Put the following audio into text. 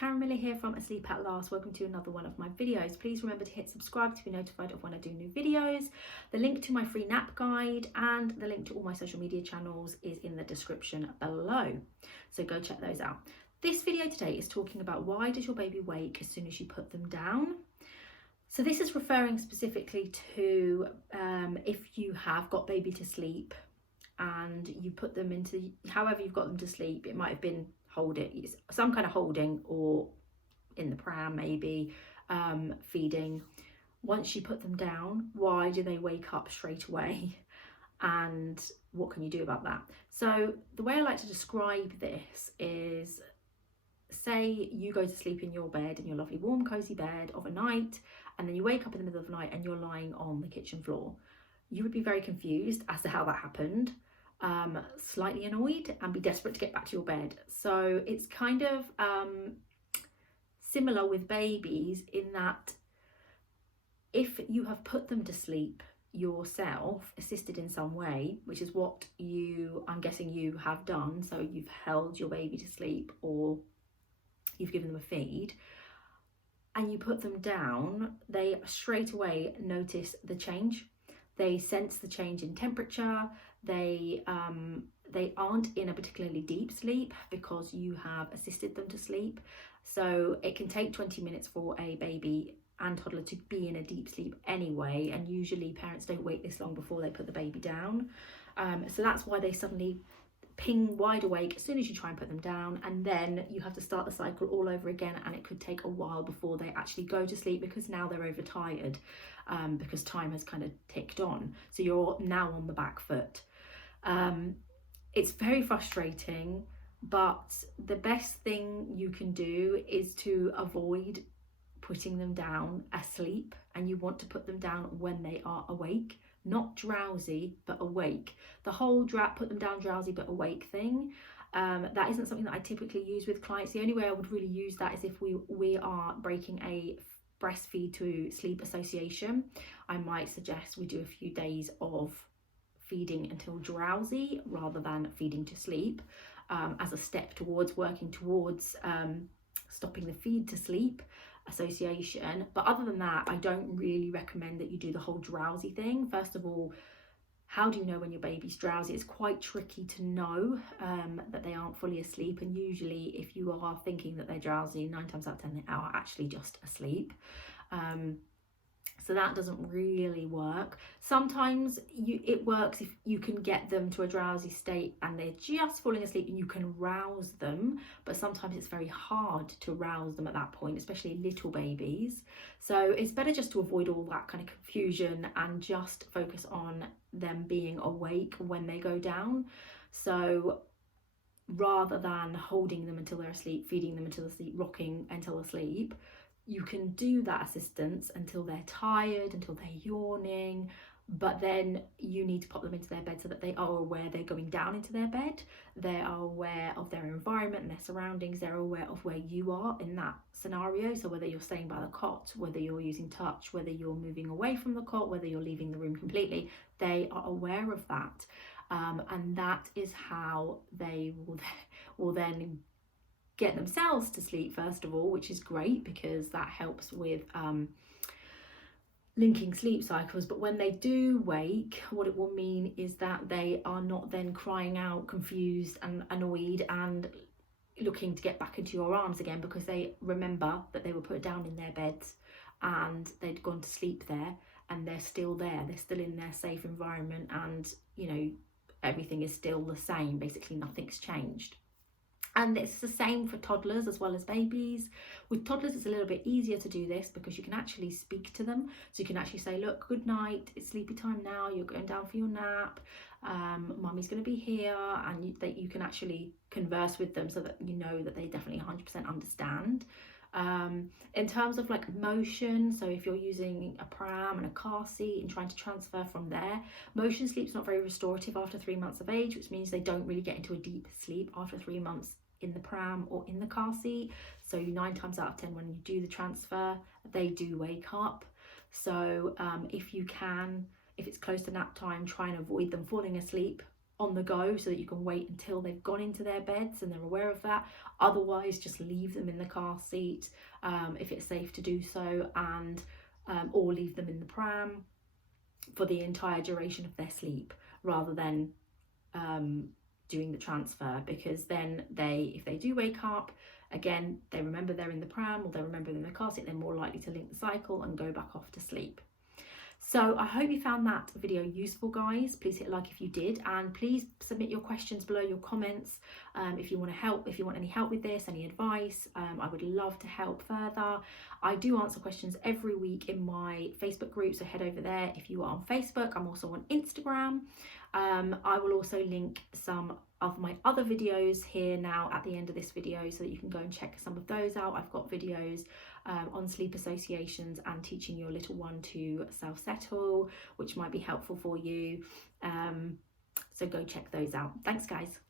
Karen Miller here from Asleep at Last. Welcome to another one of my videos. Please remember to hit subscribe to be notified of when I do new videos. The link to my free nap guide and the link to all my social media channels is in the description below. So go check those out. This video today is talking about why does your baby wake as soon as you put them down? So this is referring specifically to if you have got baby to sleep and you put them into, however you've got them to sleep, it might have been some kind of holding or in the pram maybe, feeding. Once you put them down, why do they wake up straight away? And what can you do about that? So the way I like to describe this is, say you go to sleep in your bed, in your lovely warm cozy bed of a night, and then you wake up in the middle of the night and you're lying on the kitchen floor. You would be very confused as to how that happened, slightly annoyed, and be desperate to get back to your bed. So it's kind of similar with babies in that if you have put them to sleep yourself, assisted in some way, which is what I'm guessing you have done, so you've held your baby to sleep or you've given them a feed, and you put them down, they straight away notice the change. They sense the change in temperature. They aren't in a particularly deep sleep because you have assisted them to sleep. So it can take 20 minutes for a baby and toddler to be in a deep sleep anyway, and usually parents don't wait this long before they put the baby down. So that's why they suddenly ping wide awake as soon as you try and put them down, and then you have to start the cycle all over again, and it could take a while before they actually go to sleep because now they're overtired, because time has kind of ticked on. So you're now on the back foot. It's very frustrating, but the best thing you can do is to avoid putting them down asleep, and you want to put them down when they are awake, not drowsy but awake. The whole put them down drowsy but awake thing, that isn't something that I typically use with clients. The only way I would really use that is if we are breaking a breastfeed to sleep association. I might suggest we do a few days of feeding until drowsy rather than feeding to sleep, as a step towards working towards stopping the feed to sleep association. But other than that, I don't really recommend that you do the whole drowsy thing. First of all, how do you know when your baby's drowsy? It's quite tricky to know that they aren't fully asleep, and usually if you are thinking that they're drowsy, 9 times out of 10 they are actually just asleep. So that doesn't really work. Sometimes it works if you can get them to a drowsy state and they're just falling asleep and you can rouse them, but sometimes it's very hard to rouse them at that point, especially little babies. So it's better just to avoid all that kind of confusion and just focus on them being awake when they go down. So rather than holding them until they're asleep, feeding them until they're asleep, rocking until asleep, you can do that assistance until they're tired, until they're yawning, but then you need to pop them into their bed so that they are aware they're going down into their bed. They are aware of their environment and their surroundings. They're aware of where you are in that scenario. So whether you're staying by the cot, whether you're using touch, whether you're moving away from the cot, whether you're leaving the room completely, they are aware of that. And that is how they will then get themselves to sleep first of all, which is great because that helps with linking sleep cycles. But when they do wake, what it will mean is that they are not then crying out confused and annoyed and looking to get back into your arms again, because they remember that they were put down in their beds and they'd gone to sleep there, and they're still there, they're still in their safe environment, and you know, everything is still the same, basically nothing's changed. And it's the same for toddlers as well as babies. With toddlers, it's a little bit easier to do this because you can actually speak to them. So you can actually say, look, good night, it's sleepy time now, you're going down for your nap, mummy's going to be here, and that you can actually converse with them so that you know that they definitely 100% understand. In terms of like motion, so if you're using a pram and a car seat and trying to transfer from there, motion sleep's not very restorative after 3 months of age, which means they don't really get into a deep sleep after 3 months in the pram or in the car seat. So 9 times out of 10 when you do the transfer, they do wake up. So if you can, if it's close to nap time, try and avoid them falling asleep on the go, so that you can wait until they've gone into their beds and they're aware of that. Otherwise, just leave them in the car seat if it's safe to do so, and or leave them in the pram for the entire duration of their sleep, rather than doing the transfer, because then if they do wake up again, they remember they're in the pram, or they remember they're in the car seat, they're more likely to link the cycle and go back off to sleep. So I hope you found that video useful, guys. Please hit like if you did, and please submit your questions below, your comments, if you want to help, if you want any help with this, any advice. I would love to help further. I do answer questions every week in my Facebook group, so head over there if you are on Facebook. I'm also on Instagram. I will also link some of my other videos here now at the end of this video, so that you can go and check some of those out. I've got videos on sleep associations and teaching your little one to self-settle, which might be helpful for you. So go check those out. Thanks, guys.